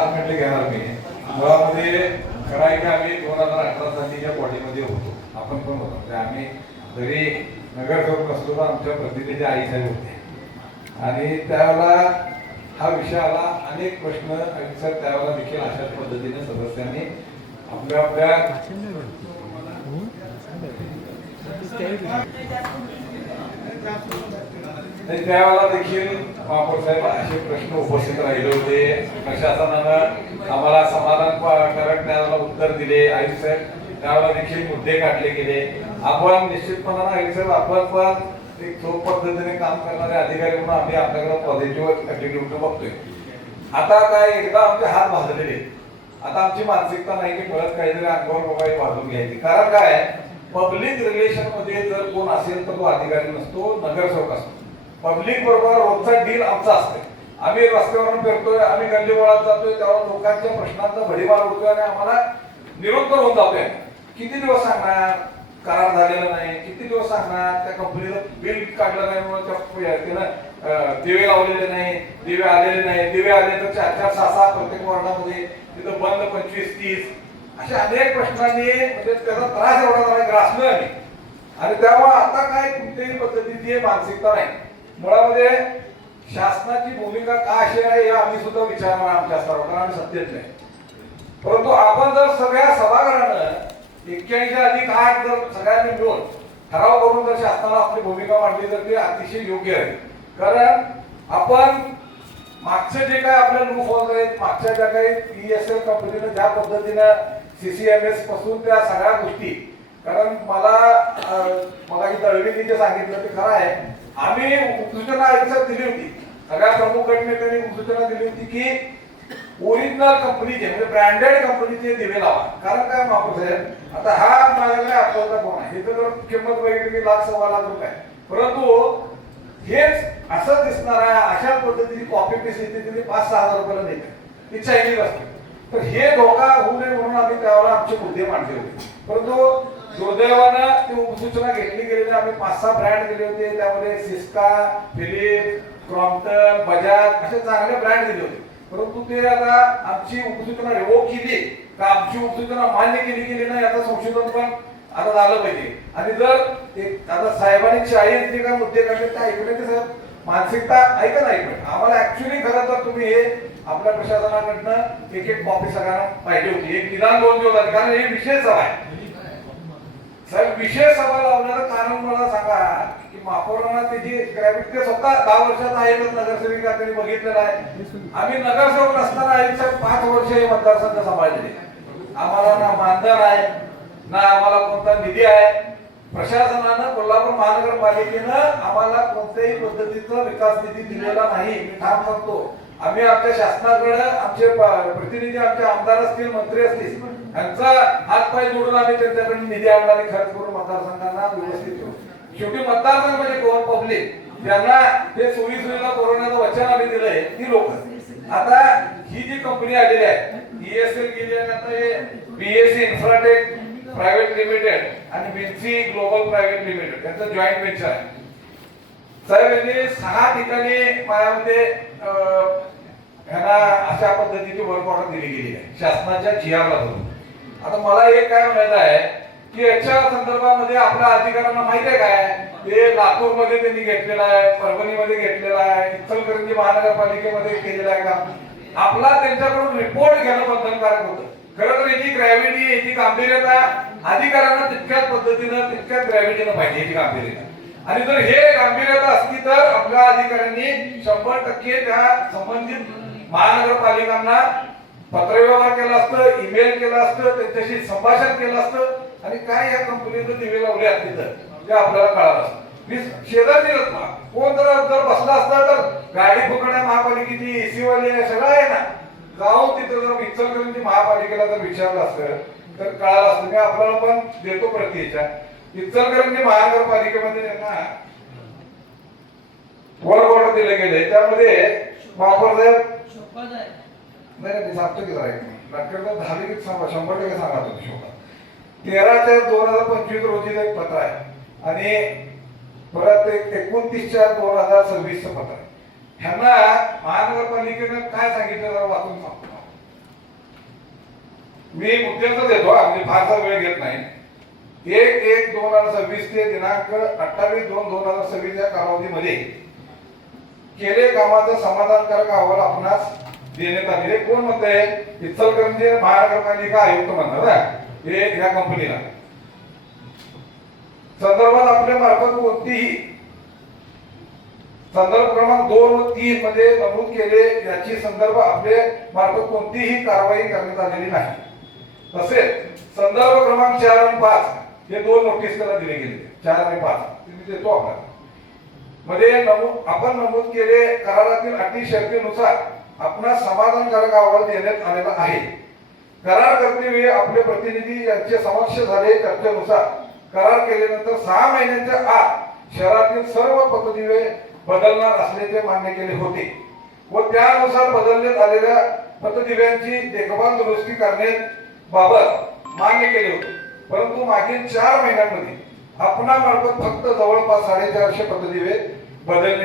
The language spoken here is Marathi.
म्हटले घेणार मी मुळामध्ये खरं की आम्ही 2018 सालीच्या बॉडीमध्ये होतो, आपण पण होतो. म्हणजे आम्ही जरी नगरसेवक नसलो तर आमच्या प्रतिनिधी आईसाहेब होते आणि त्यावेळेला हा विषय आला. अनेक प्रश्न सर त्यावेळेला देखील अशाच पद्धतीने सदस्यांनी आपल्या आपल्या त्यावेळेला देखील महापौर साहेब असे प्रश्न उपस्थित राहिले होते. प्रशासनानं आम्हाला समाधानकारक त्यावेळेला उत्तर दिले. आयुक्त साहेब त्यावेळेला देखील मुद्दे काढले गेले. आपण निश्चितपणानं आयुक्त साहेब आपण पण एक चोख पद्धतीने काम करणारे अधिकारी म्हणून आम्ही आपल्याकडे पॉझिटिव्ह ऍटिट्यूड बघतोय. आता काय एकदा आमचे हात भाजलेले, आता आमची मानसिकता नाही की परत काहीतरी अंगावर बघायला भाजून घ्यायची. कारण काय पब्लिक रिलेशन मध्ये जर कोण असेल तर तो अधिकारी नसतो, नगरसेवक असतो. पब्लिक बरोबर रोजचा डील आमचा असतोय. आम्ही रस्त्यावरून फिरतोय, आम्ही गल्लीबोळात जातोय, तेव्हा लोकांच्या प्रश्नांचा भडीमार होतोय आणि आम्हाला निरुत्तर होऊन जातोय. किती दिवस सांगणार करार झालेला नाही, किती दिवस सांगणार त्या कंपनीचं बिल काढलं नाही म्हणून त्यानं दिवे लावलेले नाही, दिवे आलेले नाही, दिवे आले तर 4-4, 6-6 प्रत्येक वॉर्डामध्ये, तिथं बंद 25-30 अशा अनेक प्रश्नांनी म्हणजे त्याचा त्रास एवढा झाला ग्रासलोय आम्ही. आणि त्यामुळे आता काय कोणत्याही पद्धतीची मानसिकता नाही. मुळामध्ये शासनाची भूमिका का अशी आहे हे आम्ही सुद्धा विचारणार आमच्या स्तरावर, कारण आम्ही सत्तेत नाही. परंतु आपण जर सगळ्या सभागृहानं 81+8 जर सगळ्यांनी मिळून ठराव करून जर शासनाला आपली भूमिका मांडली तर ते अतिशय योग्य आहे. कारण आपण मागचे जे काय आपल्या लूप होत आहेत, मागच्या ज्या काही ESL कंपनीनं ज्या पद्धतीनं CCMS पासून त्या सगळ्या गोष्टी, कारण मला ही दळवींनी जे सांगितलं ते खरं आहे. आम्ही सूचना आयुक्त दिली होती, सगळ्या प्रमुख गटनेत्यांनी सूचना दिली होती की ओरिजिनल कंपनीचे म्हणजे ब्रँडेड कंपनीचे दिवे लावा. कारण काय महापौर साहेब, आता हा माझ्याकडे आपल्याला कोण आहे, हे तर किंमत बघितली की ₹1,00,000-1,25,000 आहे. परंतु हेच असं दिसणार आहे अशा पद्धतीची कॉपी पेस्ट येते तिथे 5-6 रुपयाला मिळते, ती चायनीज असते. तर हे धोका होऊ नये म्हणून आम्ही त्यावेळेला आमचे मुद्दे मांडले होते. परंतु दुर्दैवानं ती उपसूचना घेतली गेलेली. आम्ही 5-6 ब्रँड दिले होते, त्यामध्ये सिस्का, फिलिप्स, क्रॉम्प्टन, बजाज असे चांगले ब्रँड दिले होते. परंतु ते आता आमची उपसूचना रिवोक केली का आमची उपसूचना मान्य केली गेली नाही याचं संशोधन पण आता झालं पाहिजे. आणि जर आता साहेबांनी 40 जे काय मुद्दे काढले ते ऐकण्याची साहेब मानसिकता ऐका नाही, पण आम्हाला ऍक्च्युली खरं तर तुम्ही हे आपल्या प्रशासनाकडनं एक कॉपी सगळ्यांना पाहिजे होती. एक निदान 2 दिवस झाले, कारण हे विशेष सभा आहे साहेब. विशेष सभा लावण्याचं कारण मला सांगा की महापौरांना त्याची ग्रॅव्हिटी ते स्वतः 10 वर्षात आहे तर नगरसेविका त्यांनी बघितलेलं आहे. आम्ही नगरसेवक नसताना आयुष्यात 5 वर्ष हे मतदारसंघ सांभाळलेले. आम्हाला ना मानधन आहे ना आम्हाला कोणता निधी आहे. प्रशासनानं कोल्हापूर महानगरपालिकेनं आम्हाला कोणत्याही पद्धतीचा विकास निधी दिलेला नाही. मी ठाम सांगतो. आम्ही आमच्या शासनाकडे आमचे प्रतिनिधी, आमचे आमदार असतील, मंत्री असतील, यांचा हातपाय जोडून आम्ही त्यांच्याकडे निधी आणणारे खर्च करून मतदारसंघांना व्यवस्थित करू. शेवटी मतदारसंघ म्हणजे कोण पब्लिक, ज्यांना हे सोयीसुविधा पुरवण्याचं वचन आम्ही दिलंय ती लोक. आता ही जी कंपनी आलेली आहे ESL गेली आहे, आता हे BSC इन्फ्राटेक प्रायव्हेट लिमिटेड आणि विन्सी ग्लोबल प्रायव्हेट लिमिटेड यांचं जॉईंट व्हेंचर आहे. साहेब यांनी 6 ठिकाणी माझ्यामध्ये ह्यांना अशा पद्धतीची वर्क ऑर्डर दिली गेली आहे शासनाच्या GRला धरून. आता मला एक काय म्हणायचं आहे की याच्या संदर्भामध्ये आपल्या अधिकाऱ्यांना माहिती आहे काय, ते लातूर मध्ये त्यांनी घेतलेला आहे, परभणीमध्ये घेतलेला आहे, इचलकरंजी महानगरपालिकेमध्ये केलेला आहे का. आपला त्यांच्याकडून रिपोर्ट घेणं बंधनकारक होतं. खरं तर याची ग्रॅव्हिटी, याची गांभीर्यता अधिकाऱ्यांना तितक्याच पद्धतीनं तितक्याच ग्रॅव्हिटीनं पाहिजे याची गांभीर्यता. आणि जर हे गांभीर्यता असती तर आपल्या अधिकाऱ्यांनी 100% त्या संबंधित महानगरपालिकांना पत्रव्यवहार केला असतं, ईमेल केलं असतं, त्यांच्याशी संभाषण केलं असतं आणि काय या कंपनीचं दिवे लावले असते तर ते आपल्याला कळालं असतं. मी शेजारी कोण जर बसला असता तर गाडी पकडण्या महापालिकेची AC वाली सगळं आहे ना, जाऊन तिथं जर इचलकरंजी महापालिकेला जर विचारलं असतं तर कळालं असतं. मी आपल्याला पण देतो प्रत्येच्या इचलकरंजी महानगरपालिकेमध्ये त्यांना वर्क ऑर्डर दिले गेले. त्यामध्ये महापौर साहेब नाही सांगतो की जरा झाले की 100% सांगा तुम्ही. 13/4/2025 रोजी एक पत्र आहे आणि परत 29/4/2026 पत्र आहे. ह्यांना महानगरपालिकेनं काय सांगितलं जरा वाचून सांगतो. मी मुद्द्याच देतो म्हणजे फारसा वेळ घेत नाही. 1/1/2026 ते दिनांक 28/2/2026 या कालावधीमध्ये केले कामाचं समाधानकारक अहवाल आपणास देण्यात आले. कोण म्हणतंय? इचलकरंजी महानगरपालिका आयुक्त म्हणतात ना हे या कंपनीला. संदर्भात आपल्या मार्फत कोणतीही संदर्भ क्रमांक 2 व 3 मध्ये नमूद केले याची संदर्भ आपले मार्फत कोणतीही कारवाई करण्यात आलेली नाही. तसेच संदर्भ क्रमांक 4 आणि 5 हे 2 नोटीस त्याला दिले गेले. 4 आणि 5 तुम्ही देतो आपल्याला मध्ये आपण नमूद केले करारातील अटी शर्तीनुसार आपणास समाधानकारक अहवाल देण्यात आलेला आहे. करार करतेवेळी आपले प्रतिनिधी यांचे समक्ष झाले चर्चेनुसार करार केल्यानंतर 6 महिन्यांच्या आत शहरातील सर्व पतदिवे बदलणार असल्याचे मान्य केले होते व त्यानुसार बदलण्यात आलेल्या पतदिव्यांची देखभाल दुरुस्ती करण्याबाबत मान्य केले होते. परंतु मागील 4 महिन्यांमध्ये आपणामार्फत फक्त जवळपास 450 पतदिवे बदलणे